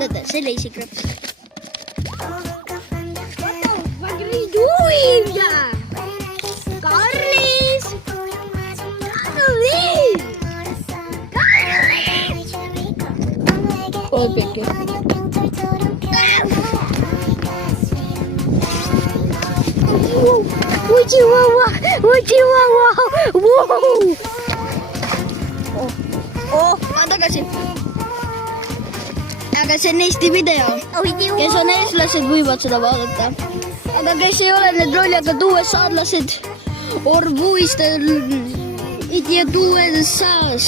Näete, see leisikrõpp. Vad doing ya? Karlis! Oi, pikki. Oi, chihuahua! Oi, chihuahua! Wow! Mä takaisin. Aga see on Eesti video. Kes on eestlased, võivad seda vaadata. Aga kes ei ole need loljakad USA-lased, or vuistel idiot USA's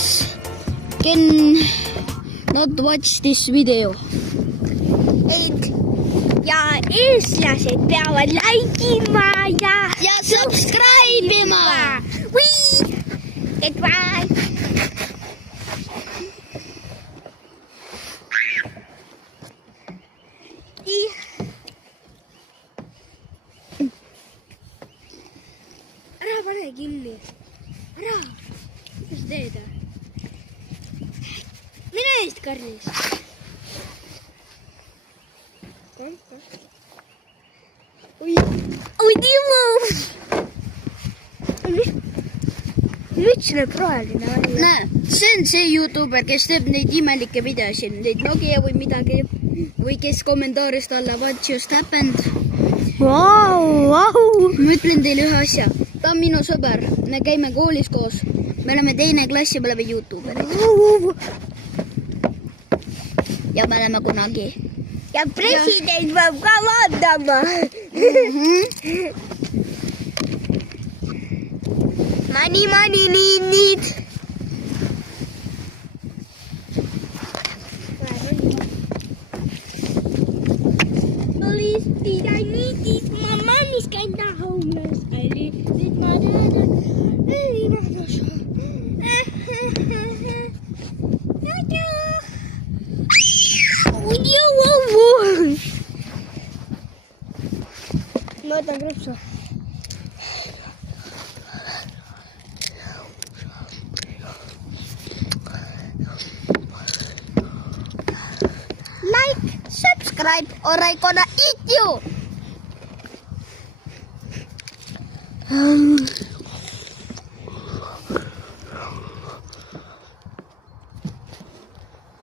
can not watch this video. Ja eestlased peavad laikima ja subscribe'ima. Goodbye. Ära pane kinni. Ära. Mis sa teed? Mine eest, Karlis. Oi, Timo! Müts näeb roheline välja. Näe, see on see YouTuber, kes teeb neid imelikke videosid, neid Nokia või midagi. Või kes kommentaarist alla what just happened. Wow. Ma ütlen teile ühe asja. Ta on minu sõber. Me käime koolis koos. Me oleme teine klass ja me oleme YouTuberid. Ja me oleme kunagi. Ja president peab ka vaatama. Money, need. Please, did I need this? My mommy's kind of homeless. I need my dad. Ma võtan krõpsu. Like, subscribe, or I gonna eat you.